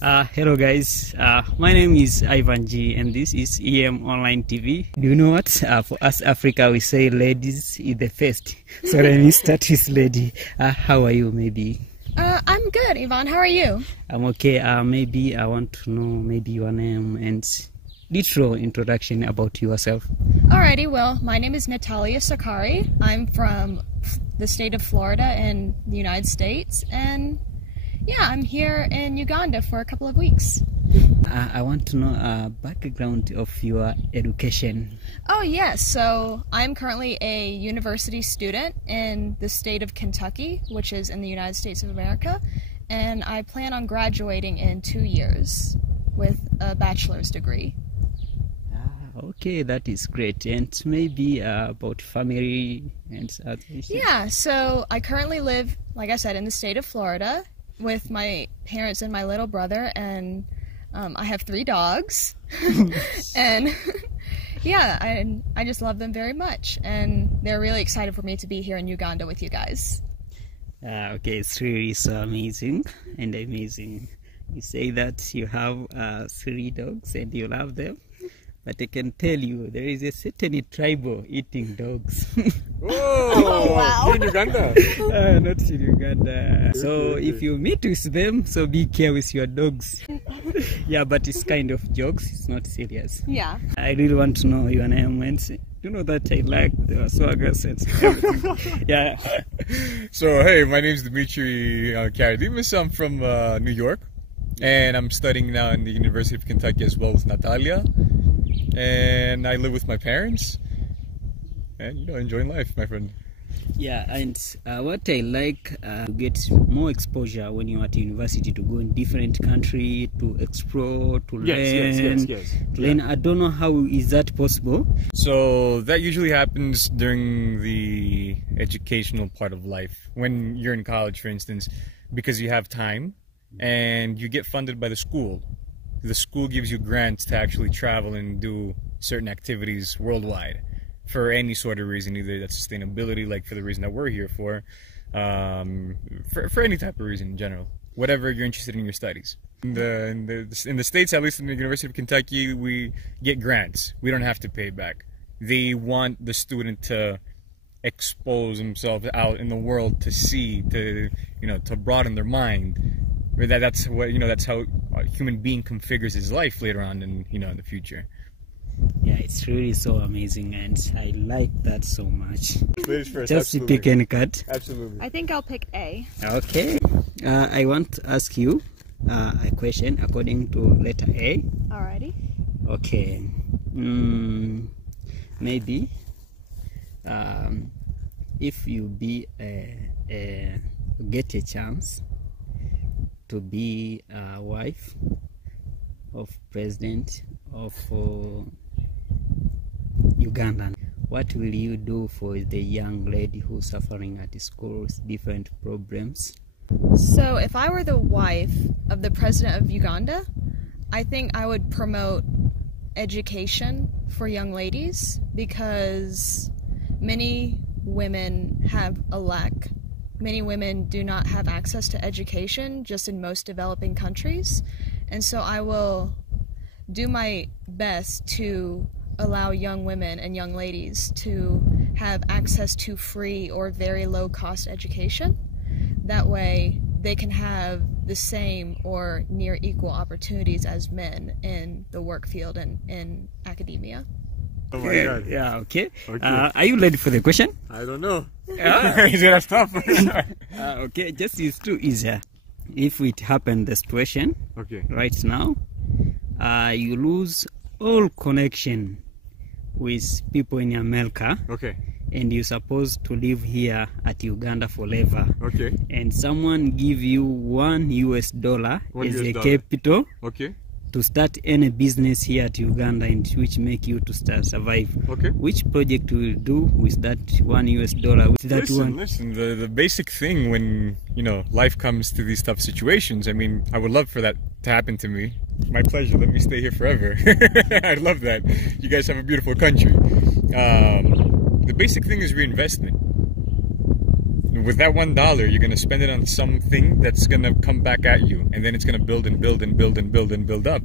Hello guys, my name is Ivan G and this is EM Online TV. Do you know what? For us Africa we say ladies is the first. So let me start with lady. How are you maybe? I'm good, Ivan. How are you? I'm okay. Maybe I want to know maybe your name and little introduction about yourself. Alrighty, well, my name is Natalia Sakari. I'm from the state of Florida in the United States, and yeah, I'm here in Uganda for a couple of weeks. I want to know background of your education. Oh yes, so I'm currently a university student in the state of Kentucky, which is in the United States of America, and I plan on graduating in 2 years with a bachelor's degree. Okay, that is great. And maybe about family and other issues? Yeah, so I currently live, like I said, in the state of Florida with my parents and my little brother, and I have 3 dogs. And yeah, I just love them very much, and they're really excited for me to be here in Uganda with you guys. Okay, it's really so amazing and amazing. You say that you have 3 dogs and you love them. But I can tell you, there is a certain tribe eating dogs. Oh, wow. In Uganda? Not in Uganda. So if you meet with them, so be careful with your dogs. Yeah, but it's kind of jokes, it's not serious. Yeah. I really want to know your name, and you know that I like the swagger sense. Yeah. So, hey, my name is Dimitri Karadimas. I'm from New York, and I'm studying now in the University of Kentucky as well with Natalia. And I live with my parents, and enjoying life, my friend. Yeah, and what I like to get more exposure when you're at university, to go in different country, to explore, to learn. Yes. To learn. I don't know how is that possible. So that usually happens during the educational part of life, when you're in college, for instance, because you have time and you get funded by the school. The school gives you grants to actually travel and do certain activities worldwide for any sort of reason, either that's sustainability, like for the reason that we're here for any type of reason in general, whatever you're interested in your studies. In the States, at least in the University of Kentucky, we get grants. We don't have to pay back. They want the student to expose themselves out in the world, to see, to broaden their mind. That's how a human being configures his life later on in the future. Yeah, it's really so amazing, and I like that so much. Ladies first, just absolutely. Pick any card. Absolutely. I think I'll pick A. Okay. I want to ask you a question according to letter A. Alrighty. Okay. Maybe if you get a chance to be a wife of president of Uganda, what will you do for the young lady who's suffering at school with different problems? So if I were the wife of the president of Uganda, I think I would promote education for young ladies, because many women have a lack. Many women do not have access to education just in most developing countries, and so I will do my best to allow young women and young ladies to have access to free or very low cost education. That way they can have the same or near equal opportunities as men in the work field and in academia. Oh my God. Yeah, okay. Are you ready for the question? I don't know. Is it tough? Okay, just it's too easier. If it happened the situation right now, you lose all connection with people in America. Okay. And you're supposed to live here at Uganda forever. Okay. And someone give you $1 as a capital. Okay. To start any business here at Uganda, and which make you to survive. Okay. Which project will you do with that $1? Listen, the basic thing when life comes to these tough situations, I mean, I would love for that to happen to me. My pleasure. Let me stay here forever. I'd love that. You guys have a beautiful country. The basic thing is reinvestment. with that $1, you're gonna spend it on something that's gonna come back at you, and then it's gonna build and build and build and build and build up.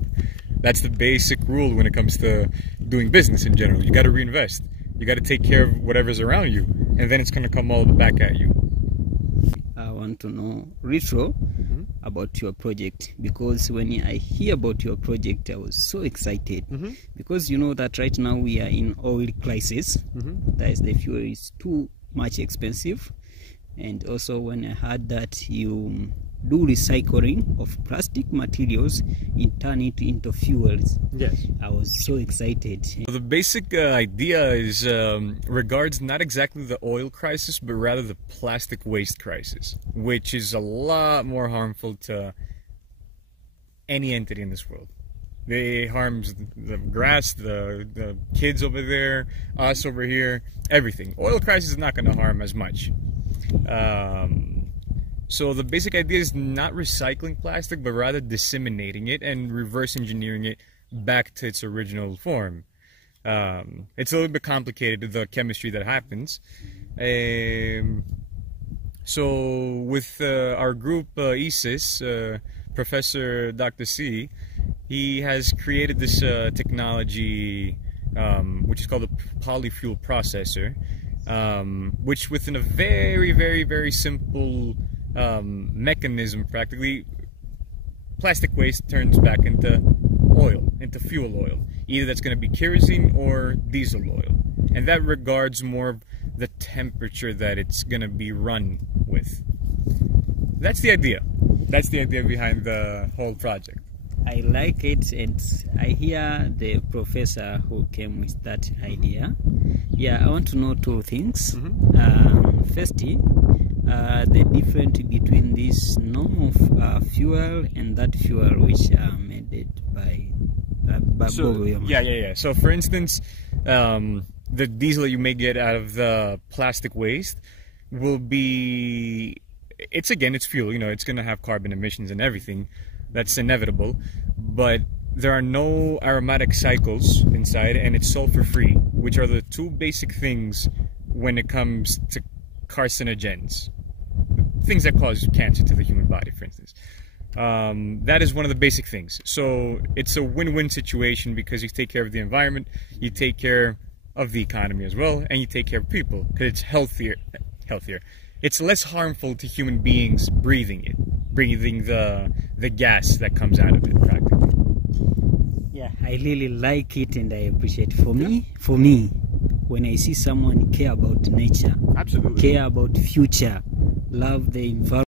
That's the basic rule when it comes to doing business in general. You got to reinvest. You got to take care of whatever's around you, and then it's gonna come all back at you. I want to know retro about your project, because when I hear about your project, I was so excited, because you know that right now we are in oil crisis. That is, the fuel is too much expensive, and also when I heard that you do recycling of plastic materials and turn it into fuels, Yes, I was so excited. so the basic idea is regards not exactly the oil crisis, but rather the plastic waste crisis, which is a lot more harmful to any entity in this world. It harms the grass, the kids over there, us over here, everything. Oil crisis is not going to harm as much. So the basic idea is not recycling plastic, but rather disseminating it and reverse engineering it back to its original form. It's a little bit complicated, the chemistry that happens. So with our group ISIS, Professor Dr. C, he has created this technology which is called a polyfuel processor, which within a very, very, very simple mechanism, practically, plastic waste turns back into oil, into fuel oil. Either that's going to be kerosene or diesel oil. And that regards more of the temperature that it's going to be run with. That's the idea. That's the idea behind the whole project. I like it, and I hear the professor who came with that idea. Yeah, I want to know two things. Firstly, the difference between this normal fuel and that fuel which made it by yeah. So for instance, the diesel you may get out of the plastic waste will be, it's fuel, you know, it's going to have carbon emissions and everything. That's inevitable, but there are no aromatic cycles inside, and it's sulfur free, which are the two basic things when it comes to carcinogens, things that cause cancer to the human body, for instance. That is one of the basic things. So it's a win-win situation, because you take care of the environment, you take care of the economy as well, and you take care of people, because it's healthier. It's less harmful to human beings breathing the gas that comes out of it, practically. Yeah, I really like it, and I appreciate. For me, when I see someone care about nature, Absolutely. care about future, love the environment,